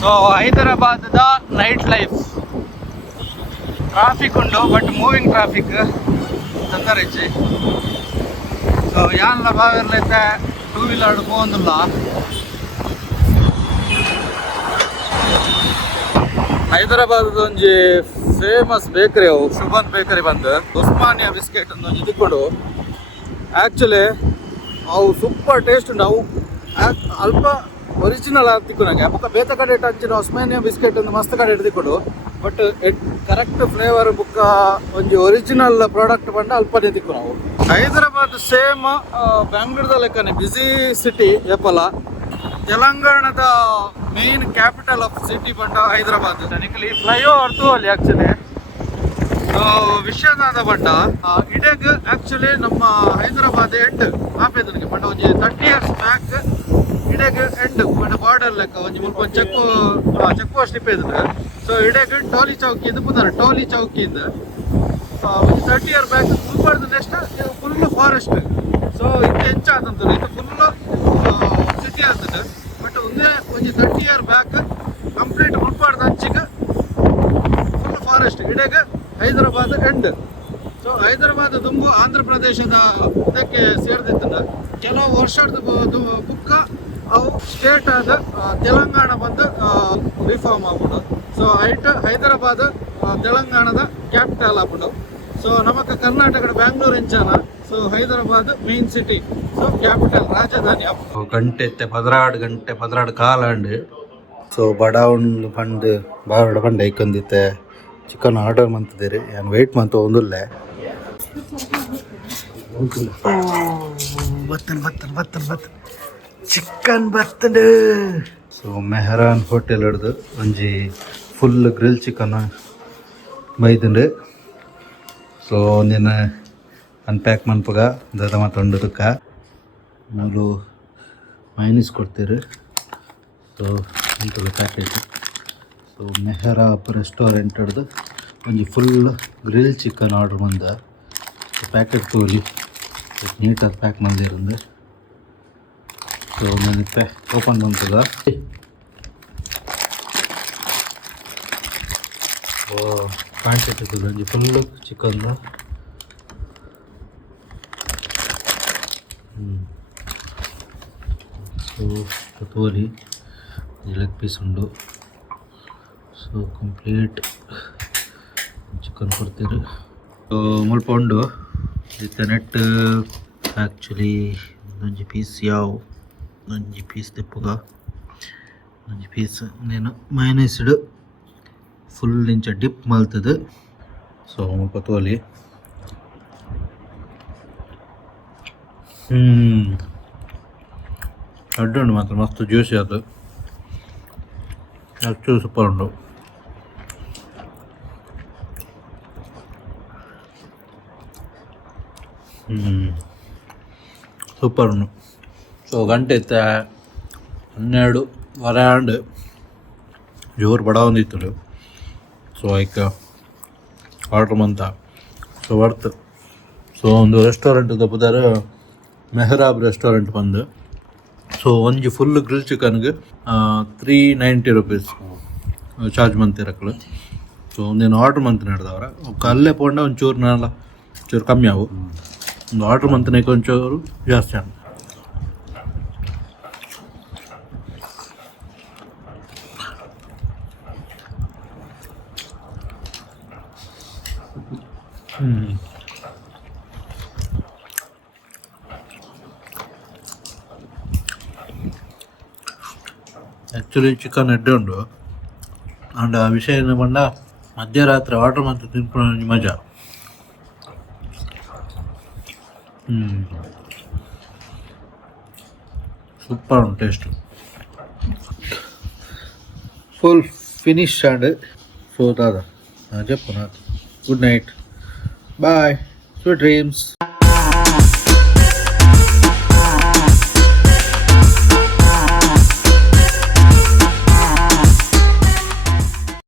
So ಹೈದರಾಬಾದ night life traffic ಉಂಟು, but moving traffic ತೊಂದರೆ ಇಜ್ಜಿ. ಸೊ ಯಾನ್ಲ ಬಾವಿರ್ಲೈತೆ ಟೂ ವೀಲರ್ ಹೋಗಂದಿಲ್ಲ. ಹೈದರಾಬಾದ್ ಒಂಜಿ ಫೇಮಸ್ ಬೇಕರಿ ಅವು ಶುಭನ್ ಬೇಕರಿ ಬಂದು ಉಸ್ಮಾನಿಯಾ ಬಿಸ್ಕೆಟ್ ಒಂದು ಇದ್ಕೊಂಡು ಆ್ಯಕ್ಚುಲಿ ಅವು ಸೂಪರ್ ಟೇಸ್ಟ್ ಉಂಟು. ಅವು ಅಲ್ಪ ಒರಿಜಿನಲ್ ಆಗ್ತಿಕ್ಕು ನಂಗೆ ಅಪ್ಪ ಬೇತ ಕಡೆ ಹಂಚಿನ ಉಸ್ಮಾನಿಯಾ ಬಿಸ್ಕೆಟ್ ಒಂದು ಮಸ್ತ್ ಕಡೆ ಹಿಡಿದುಕೊಂಡು, ಬಟ್ ಕರೆಕ್ಟ್ ಫ್ಲೇವರ್ ಬುಕ್ಕ ಒಂಜಿ ಒರಿಜಿನಲ್ ಪ್ರಾಡಕ್ಟ್ ಬಂದು ಅಲ್ಪನೇ ತಿಕ್ಕು ನಾವು. ಹೈದರಾಬಾದ್ ಸೇಮ್ ಬ್ಯಾಂಗ್ಳೂರ್ದ ಲೆಕ್ಕನೆ ಬ್ಯುಸಿ ಸಿಟಿ ಏಪಲ. ತೆಲಂಗಾಣದ ಮೇನ್ ಕ್ಯಾಪಿಟಲ್ ಆಫ್ ಸಿಟಿ ಬಂಡ ಹೈದರಾಬಾದ್. ನನಗೆ ಫ್ಲೈಓವರ್ ತೂ ಅಲ್ಲಿ ಆ್ಯಕ್ಚುಲಿ ವಿಷಯದಾದ ಬಂಡ ಇಡೇಗ್ ಆ್ಯಕ್ಚುಲಿ ನಮ್ಮ ಹೈದರಾಬಾದ್ ಎಂಡ್ ಆಪೇದು ನನಗೆ ಬಂಡ ಒಂಜಿ 30 years ಬ್ಯಾಕ್ ಇಡೇಗ್ ಎಂಡ್ ಬಂಡ ಬಾರ್ಡರ್ ಲೆಕ್ಕ ಒಂಜಿ ಮುಲ್ಪ ಚೆಕ್ ಪೋಸ್ಟ್ ಇಪ್ಪೇದು. ಸೊ ಇಡೇಗ್ ಟೋಲಿ ಚೌಕಿಯಿಂದ ಪುನರ್ ಟೋಲಿ ಚೌಕಿಯಿಂದ ಒಂದು 30 years ಬ್ಯಾಕ್ ಮುಲ್ಪಾಡ್ದು ನೆಕ್ಸ್ಟ್ ಫುಲ್ ಫಾರೆಸ್ಟ್. ಸೊ ಇದು ಹೆಚ್ಚಾದಂತ ಇದು ಫುಲ್ ಸಿಟಿ ಆಗ್ತದೆ, ಬಟ್ ಒಂದೇ ಒಂದು 30 years ಬ್ಯಾಕ್ ಕಂಪ್ಲೀಟ್ ಮುಲ್ಪಾಡ್ದು ಹಂಚಿಗೆ ಫುಲ್ ಫಾರೆಸ್ಟ್. ಇಡೇಗ್ ಹೈದರಾಬಾದ್ ಎಂಡ್. ಸೊ ಹೈದರಾಬಾದ್ ತುಂಬು ಆಂಧ್ರ ಪ್ರದೇಶದ ಇದಕ್ಕೆ ಸೇರಿದಿತ್ತದ ಕೆಲವು ವರ್ಷದ ಬುಕ್ಕ ಅವು ಸ್ಟೇಟ್ ಆದ ತೆಲಂಗಾಣ ಬಂದು ರಿಫಾರ್ಮ್ ಆಗ್ಬಿಡು. ಸೊ ಹೈದರಾಬಾದ್ ತೆಲಂಗಾಣದ ಕ್ಯಾಪಿಟಲ್ ಆಗ್ಬಿಡು. ಸೊ ನಮಕ್ ಕರ್ನಾಟಕದ ಬ್ಯಾಂಗ್ಳೂರ್ ಎಂಚಾನ. So Hyderabad main city, so capital ರಾಜಧಾನಿ. ಗಂಟೆ 12 ಕಾಲಂಡು. ಸೊ ಬಡಾವಣ್ ಪಂಡ್ ಬಾರಡ ಪಂಡ್ ಐಕೊಂದಿತ್ತೆ ಚಿಕನ್ ಆರ್ಡರ್ ಮಂತಿದ್ದೀರಿ. ಏನು ವೆಯ್ಟ್ ಮಂತ ಒಂದಿಲ್ಲ ಬತ್ತನ್ ಚಿಕನ್ ಬತ್ತಂಡು. ಸೊ ಮೆಹರಾನ್ ಹೋಟೆಲ್ ಹಿಡ್ದು ಒಂಜಿ ಫುಲ್ ಗ್ರಿಲ್ ಚಿಕನ್ ಬೈದುಂಡು. ಸೊ ಒಂದಿನ ಅನ್ಪ್ಯಾಕ್ ಮನ್ಪಗ ದದ ಮಾತೊಂಡದಕ್ಕ ಮೂಲು ಮೈನೀಸ್ ಕೊಡ್ತೀರಿ. ಸೊ ಇಂಥದ್ದು ಪ್ಯಾಕೇಜ್. ಸೊ ಮೆಹರಾಬ್ ರೆಸ್ಟೋರೆಂಟ್ ಹಿಡ್ದು ಒಂಜಿ ಫುಲ್ ಗ್ರಿಲ್ ಚಿಕನ್ ಆರ್ಡ್ರ್ ಬಂದ ಪ್ಯಾಕೆಟ್ ತೋಲಿ ನೀಟಾಗಿ ಪ್ಯಾಕ್ ಮಂದಿರಂದು. ಸೊ ನನಗೆ ಓಪನ್ ಬಂತದ. ಕಾಣ್ತಿರ್ತದೆ ಒಂಜಿ ಫುಲ್ ಚಿಕನ್. ಸೊ ತೋಲಿ ಲೆಗ್ ಪೀಸ್ ಉಂಡು. ಸೊ ಕಂಪ್ಲೀಟ್ ಚಿಕನ್ ಕೊಡ್ತೀರಿ. ಮುಲ್ಪ ಉಂಡು ಇತ್ತ ನೆಟ್ ಆ್ಯಕ್ಚುಲಿ ಒಂಜಿ ಪೀಸ್ ಒಂಜಿ ಪೀಸ್ ತೆಪ್ಪುಗ ಒಂಜಿ ಪೀಸ್ ನೀನು ಮೈನೈಸ್ಡ್ ಫುಲ್ ಇಂಚ ಡಿಪ್ ಮಲ್ತದು. ಸೊ ಮುಲ್ಪ ತೋಲಿ ಅಡ್ಡುಂಡು ಮಾತ್ರ ಮಸ್ತ್ ಜ್ಯೂಸಿ ಅದು ಆ್ಯಕ್ಚುಲಿ ಸೂಪರ್ ಉಂಡು. ಸೂಪರ್ ಉಂಡು. ಸೊ ಗಂಟೆ 12 ವರಾಂಡ್ ಜೋರು ಬಡ ಒಂದಿತ್ತು. ಸೊ ಐಕ ಆರ್ಡ್ರ್ ಮಂತ ಸೊ ವರ್ತ್. ಸೊ ಒಂದು ರೆಸ್ಟೋರೆಂಟ್ ಪುದರ್ ಮೆಹರಾಬ್ ರೆಸ್ಟೋರೆಂಟ್ ಬಂದು. ಸೊ ಒಂಜಿ ಫುಲ್ ಗ್ರಿಲ್ ಚಿಕನ್ಗೆ 390 rupees ಚಾರ್ಜ್ ಮಂತಿರಕ್ಲು. ಸೊ ಒಂದೇನು ಆರ್ಡ್ರ್ ಮಂತ್ ನಡೆದವ್ರ ಅಲ್ಲೇ ಪೋಂಡ ಒಂಚೂರು ಕಮ್ಮಿ ಅವು. ಒಂದು ಆರ್ಡ್ರ್ ಮಂತನಕ್ಕೆ ಒಂಚೂರು ಜಾಸ್ತಿ ಆಗ. ಆ್ಯಕ್ಚುಲಿ ಚಿಕನ್ ಎಡ್ಡೆ ಉಂಡು ಅಂಡ್ ಆ ವಿಷಯ ಏನು ಬಂಡ ಮಧ್ಯರಾತ್ರಿ ಆರ್ಡ್ರ್ ಮಂತ್ ತಿನ್ಕೊಂಡು ಮಜಾ. ಸೂಪರ್ ಉಂಟು taste. Full finish and so ದಾದ ಜಪ್ಪು good night bye sweet dreams.